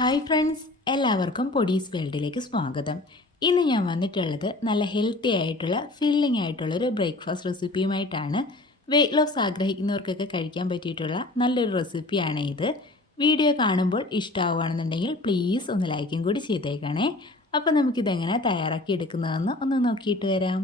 Hi friends എല്ലാവർക്കും പൊടീസ് വേൾഡിലേക്ക് സ്വാഗതം. ഇന്ന് ഞാൻ വന്നിട്ടുള്ളത് നല്ല ഹെൽത്തി ആയിട്ടുള്ള ഫില്ലിംഗ് ആയിട്ടുള്ള ഒരു ബ്രേക്ക്ഫാസ്റ്റ് റെസിപ്പിയുമായിട്ടാണ് വെയിറ്റ് ലോസ് ആഗ്രഹിക്കുന്നവർക്കൊക്കെ കഴിക്കാൻ പറ്റിയിട്ടുള്ള നല്ലൊരു റെസിപ്പിയാണ് ഇത്. വീഡിയോ കാണുമ്പോൾ ഇഷ്ടമാവുകയാണെന്നുണ്ടെങ്കിൽ പ്ലീസ് ഒന്ന് ലൈക്കും കൂടി ചെയ്തേക്കണേ. അപ്പോൾ നമുക്കിതെങ്ങനെ തയ്യാറാക്കി എടുക്കുന്നതെന്ന് ഒന്ന് നോക്കിയിട്ട് വരാം.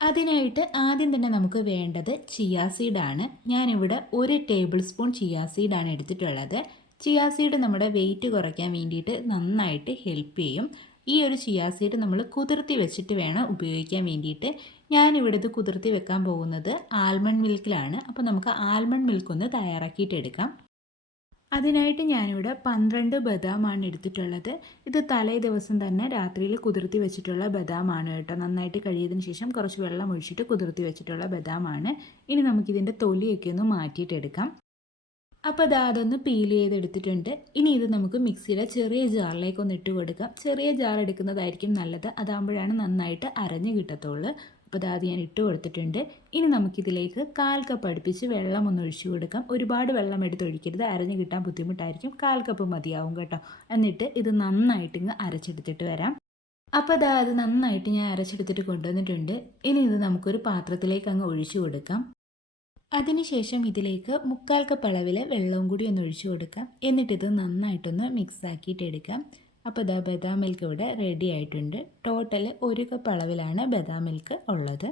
അതിനായിട്ട് ആദ്യം തന്നെ നമുക്ക് വേണ്ടത് ചിയാ സീഡാണ് ഞാനിവിടെ ഒരു ടേബിൾ സ്പൂൺ ചിയാ സീഡാണ് എടുത്തിട്ടുള്ളത്. ചിയാ സീഡ് നമ്മുടെ വെയിറ്റ് കുറയ്ക്കാൻ വേണ്ടിയിട്ട് നന്നായിട്ട് ഹെൽപ്പ് ചെയ്യും. ഈ ഒരു ചിയാ സീഡ് നമ്മൾ കുതിർത്തി വെച്ചിട്ട് വേണം ഉപയോഗിക്കാൻ വേണ്ടിയിട്ട്. ഞാനിവിടെ ഇത് കുതിർത്തി വെക്കാൻ പോകുന്നത് ആൽമണ്ട് മിൽക്കിലാണ് അപ്പോൾ നമുക്ക് ആൽമണ്ട് മിൽക്ക് ഒന്ന് തയ്യാറാക്കിയിട്ടെടുക്കാം അതിനായിട്ട് ഞാനിവിടെ പന്ത്രണ്ട് ബദാമാണ് എടുത്തിട്ടുള്ളത്. ഇത് തലേ ദിവസം തന്നെ രാത്രിയിൽ കുതിർത്തി വെച്ചിട്ടുള്ള ബദാമാണ് കേട്ടോ. നന്നായിട്ട് കഴിയതിന് ശേഷം കുറച്ച് വെള്ളം ഒഴിച്ചിട്ട് കുതിർത്തി വെച്ചിട്ടുള്ള ബദാമാണ്. ഇനി നമുക്കിതിന്റെ തൊലിയൊക്കെ ഒന്ന് മാറ്റിയിട്ടെടുക്കാം അപ്പോൾ അത് അതൊന്ന് പീൽ ചെയ്തെടുത്തിട്ടുണ്ട്. ഇനി ഇത് നമുക്ക് മിക്സിയുടെ ചെറിയ ജാറിലേക്ക് ഒന്ന് ഇട്ട് കൊടുക്കാം. ചെറിയ ജാർ എടുക്കുന്നതായിരിക്കും നല്ലത്. അതാകുമ്പോഴാണ് നന്നായിട്ട് അരഞ്ഞ് കിട്ടത്തുള്ളൂ. അപ്പോൾ അത് ഞാൻ ഇട്ട് കൊടുത്തിട്ടുണ്ട്. ഇനി നമുക്കിതിലേക്ക് കാൽ കപ്പ് അടുപ്പിച്ച് വെള്ളം ഒന്ന് ഒഴിച്ചു കൊടുക്കാം. ഒരുപാട് വെള്ളം എടുത്ത് ഒഴിക്കരുത്. അരഞ്ഞ് കിട്ടാൻ ബുദ്ധിമുട്ടായിരിക്കും. കാൽ കപ്പ് മതിയാവും കേട്ടോ. എന്നിട്ട് ഇത് നന്നായിട്ട് ഇങ്ങ് അരച്ചെടുത്തിട്ട് വരാം. അപ്പോൾ അതാ അത് നന്നായിട്ട് ഞാൻ അരച്ചെടുത്തിട്ട് കൊണ്ടുവന്നിട്ടുണ്ട്. ഇനി ഇത് നമുക്കൊരു പാത്രത്തിലേക്ക് അങ്ങ് ഒഴിച്ചു കൊടുക്കാം. അതിനുശേഷം ഇതിലേക്ക് മുക്കാൽ കപ്പ് അളവിൽ വെള്ളവും കൂടി ഒന്ന് ഒഴിച്ചു കൊടുക്കാം. എന്നിട്ടിത് നന്നായിട്ടൊന്ന് മിക്സ് ആക്കിയിട്ട് എടുക്കാം. അപ്പോൾ ഇതാ ബദാം മിൽക്ക് ഇവിടെ റെഡി ആയിട്ടുണ്ട്. ടോട്ടൽ ഒരു കപ്പ് അളവിലാണ് ബദാം മിൽക്ക് ഉള്ളത്.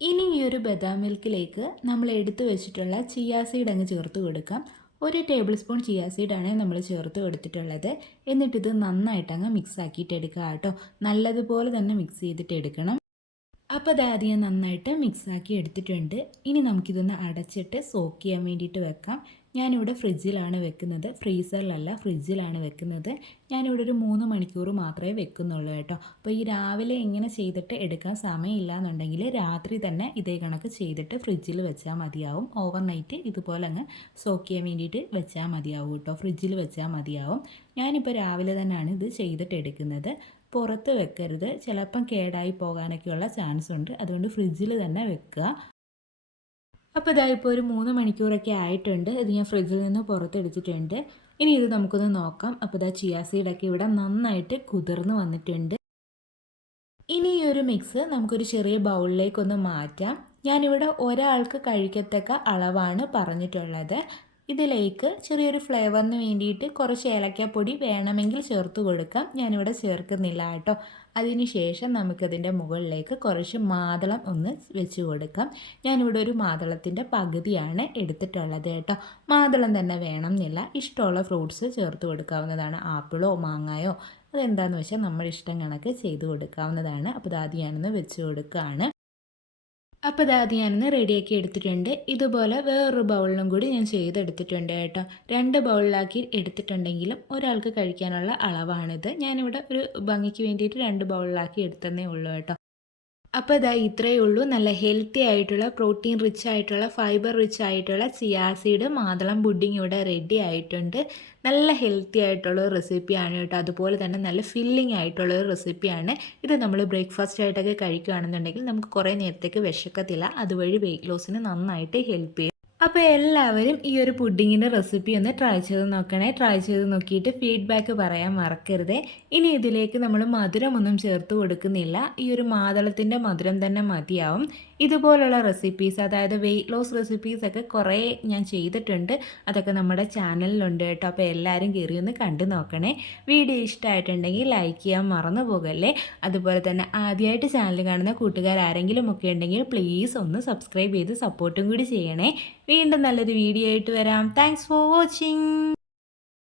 ഇനി ഈ ഒരു ബദാം മിൽക്കിലേക്ക് നമ്മൾ എടുത്തു വെച്ചിട്ടുള്ള ചിയാ സീഡ് അങ്ങ് ചേർത്ത് കൊടുക്കാം. ഒരു ടേബിൾ സ്പൂൺ ചിയാ സീഡാണ് നമ്മൾ ചേർത്ത് കൊടുത്തിട്ടുള്ളത്. എന്നിട്ടിത് നന്നായിട്ട് അങ്ങ് മിക്സ് ആക്കിയിട്ട് എടുക്കുക കേട്ടോ. നല്ലതുപോലെ തന്നെ മിക്സ് ചെയ്തിട്ട് എടുക്കണം. അപ്പോൾ അത് ആദ്യം നന്നായിട്ട് മിക്സാക്കി എടുത്തിട്ടുണ്ട്. ഇനി നമുക്കിതൊന്ന് അടച്ചിട്ട് സോക്ക് ചെയ്യാൻ വേണ്ടിയിട്ട് വെക്കാം. ഞാനിവിടെ ഫ്രിഡ്ജിലാണ് വെക്കുന്നത്. ഫ്രീസറിലല്ല ഫ്രിഡ്ജിലാണ് വെക്കുന്നത്. ഞാനിവിടെ ഒരു മൂന്ന് മണിക്കൂർ മാത്രമേ വെക്കുന്നുള്ളൂ കേട്ടോ. അപ്പോൾ ഈ രാവിലെ ഇങ്ങനെ ചെയ്തിട്ട് എടുക്കാൻ സമയമില്ല എന്നുണ്ടെങ്കിൽ രാത്രി തന്നെ ഇതേ കണക്ക് ചെയ്തിട്ട് ഫ്രിഡ്ജിൽ വെച്ചാൽ മതിയാവും. ഓവർനൈറ്റ് ഇതുപോലെ അങ്ങ് സോക്ക് ചെയ്യാൻ വേണ്ടിയിട്ട് വെച്ചാൽ മതിയാവും കേട്ടോ. ഫ്രിഡ്ജിൽ വെച്ചാൽ മതിയാവും. ഞാനിപ്പോൾ രാവിലെ തന്നെയാണ് ഇത് ചെയ്തിട്ട് എടുക്കുന്നത്. പുറത്ത് വെക്കരുത്. ചിലപ്പം കേടായി പോകാനൊക്കെയുള്ള ചാൻസ് ഉണ്ട് അതുകൊണ്ട് ഫ്രിഡ്ജിൽ തന്നെ വെക്കുക. അപ്പോൾ ഇതാ ഇപ്പോൾ ഒരു മൂന്ന് മണിക്കൂറൊക്കെ ആയിട്ടുണ്ട്. ഇത് ഞാൻ ഫ്രിഡ്ജിൽ നിന്ന് പുറത്തെടുത്തിട്ടുണ്ട്. ഇനി ഇത് നമുക്കൊന്ന് നോക്കാം. അപ്പോൾ ഇതാ ചിയാ സീഡൊക്കെ ഇവിടെ നന്നായിട്ട് കുതിർന്ന് വന്നിട്ടുണ്ട്. ഇനി ഈ ഒരു മിക്സ് നമുക്കൊരു ചെറിയ ബൗളിലേക്കൊന്ന് മാറ്റാം. ഞാനിവിടെ ഒരാൾക്ക് കഴിക്കത്തക്ക അളവാണ് പറഞ്ഞിട്ടുള്ളത്. ഇതിലേക്ക് ചെറിയൊരു ഫ്ലേവറിന് വേണ്ടിയിട്ട് കുറച്ച് ഏലക്കപ്പൊടി വേണമെങ്കിൽ ചേർത്ത് കൊടുക്കാം. ഞാനിവിടെ ചേർക്കുന്നില്ല കേട്ടോ. അതിനുശേഷം നമുക്കതിന്റെ മുകളിലേക്ക് കുറച്ച് മാതളം ഒന്ന് വെച്ച് കൊടുക്കാം. ഞാനിവിടെ ഒരു മാതളത്തിന്റെ പകുതിയാണ് എടുത്തിട്ടുള്ളത് കേട്ടോ. മാതളം തന്നെ വേണം എന്നില്ല ഇഷ്ടമുള്ള ഫ്രൂട്ട്സ് ചേർത്ത് കൊടുക്കാവുന്നതാണ്. ആപ്പിളോ മാങ്ങായോ അതെന്താണെന്ന് വെച്ചാൽ നമ്മുടെ ഇഷ്ടം കണക്ക് ചെയ്ത് കൊടുക്കാവുന്നതാണ്. അപ്പോൾ അത് ആദ്യം ഞാനൊന്ന് വെച്ച് കൊടുക്കുകയാണ്. അപ്പോൾ അതാദ്യം ഞാനൊന്ന് റെഡിയാക്കി എടുത്തിട്ടുണ്ട്. ഇതുപോലെ വേറൊരു ബൗളിലും കൂടി ഞാൻ ചെയ്തെടുത്തിട്ടുണ്ട് കേട്ടോ. രണ്ട് ബൗളിലാക്കി എടുത്തിട്ടുണ്ടെങ്കിലും ഒരാൾക്ക് കഴിക്കാനുള്ള അളവാണിത്. ഞാനിവിടെ ഒരു ഭംഗിക്ക് വേണ്ടിയിട്ട് രണ്ട് ബൗളിലാക്കി എടുത്തതേ ഉള്ളൂ കേട്ടോ. അപ്പോൾ ഇതാ ഇത്രയേ ഉള്ളൂ. നല്ല ഹെൽത്തി ആയിട്ടുള്ള പ്രോട്ടീൻ റിച്ച് ആയിട്ടുള്ള ഫൈബർ റിച്ച് ആയിട്ടുള്ള സിയാസീഡ് മാതളം പുഡിങ് ഇവിടെ റെഡി ആയിട്ടുണ്ട്. നല്ല ഹെൽത്തി ആയിട്ടുള്ള റെസിപ്പിയാണ് കേട്ടോ. അതുപോലെ തന്നെ നല്ല ഫില്ലിംഗ് ആയിട്ടുള്ള ഒരു റെസിപ്പിയാണ് ഇത് നമ്മൾ ബ്രേക്ക്ഫാസ്റ്റ് ആയിട്ടൊക്കെ കഴിക്കുകയാണെന്നുണ്ടെങ്കിൽ നമുക്ക് കുറേ നേരത്തേക്ക് വിശക്കത്തില്ല. അതുവഴി വെയിറ്റ് ലോസിന് നന്നായിട്ട് ഹെൽപ്പ് ചെയ്യും. അപ്പോൾ എല്ലാവരും ഈ ഒരു പുഡിങ്ങിന്റെ റെസിപ്പി ഒന്ന് ട്രൈ ചെയ്ത് നോക്കണേ. ട്രൈ ചെയ്ത് നോക്കിയിട്ട് ഫീഡ്ബാക്ക് പറയാൻ മറക്കരുത്. ഇനി ഇതിലേക്ക് നമ്മൾ മധുരമൊന്നും ചേർത്ത് കൊടുക്കുന്നില്ല. ഈ ഒരു മാതളത്തിന്റെ മധുരം തന്നെ മതിയാവും. ഇതുപോലുള്ള റെസിപ്പീസ് അതായത് വെയിറ്റ് ലോസ് റെസിപ്പീസ് ഒക്കെ കുറേ ഞാൻ ചെയ്തിട്ടുണ്ട്. അതൊക്കെ നമ്മുടെ ചാനലിലുണ്ട് കേട്ടോ. അപ്പോൾ എല്ലാവരും കയറി ഒന്ന് കണ്ടു നോക്കണേ. വീഡിയോ ഇഷ്ടമായിട്ടുണ്ടെങ്കിൽ ലൈക്ക് ചെയ്യാൻ മറന്നു പോകല്ലേ. അതുപോലെ തന്നെ ആദ്യമായിട്ട് ചാനൽ കാണുന്ന കൂട്ടുകാർ ആരെങ്കിലും ഒക്കെ ഉണ്ടെങ്കിൽ പ്ലീസ് ഒന്ന് സബ്സ്ക്രൈബ് ചെയ്ത് സപ്പോർട്ടും കൂടി ചെയ്യണേ. വീണ്ടും നല്ലൊരു വീഡിയോ ആയിട്ട് വരാം. Thanks for watching